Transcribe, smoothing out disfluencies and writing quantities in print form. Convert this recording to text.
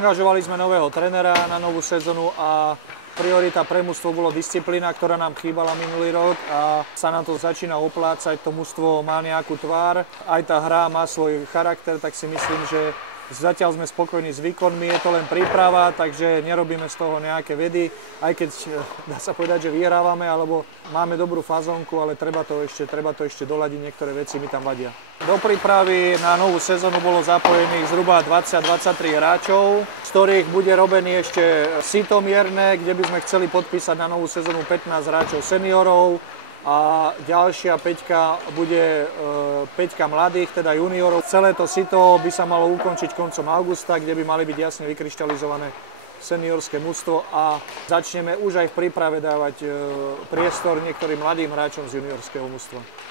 Angažovali sme nového trénera na novú sezónu a priorita pre mužstvo bolo disciplína, ktorá nám chýbala minulý rok a sa nám to začína oplácať. To mužstvo má nejakú tvár, aj tá hra má svoj charakter, tak si myslím, že zatiaľ sme spokojní s výkonmi, je to len príprava, takže nerobíme z toho nejaké vedy, aj keď dá sa povedať, že vyhrávame, alebo máme dobrú fazónku, ale treba to ešte doladiť, niektoré veci mi tam vadia. Do prípravy na novú sezónu bolo zapojených zhruba 20-23 hráčov, z ktorých bude robený ešte sito mierne, kde by sme chceli podpísať na novú sezónu 15 hráčov seniorov, a ďalšia peťka bude peťka mladých, teda juniorov. Celé to sito by sa malo ukončiť koncom augusta, kde by mali byť jasne vykryštalizované seniorské mužstvo a začneme už aj v príprave dávať priestor niektorým mladým hráčom z juniorského mužstva.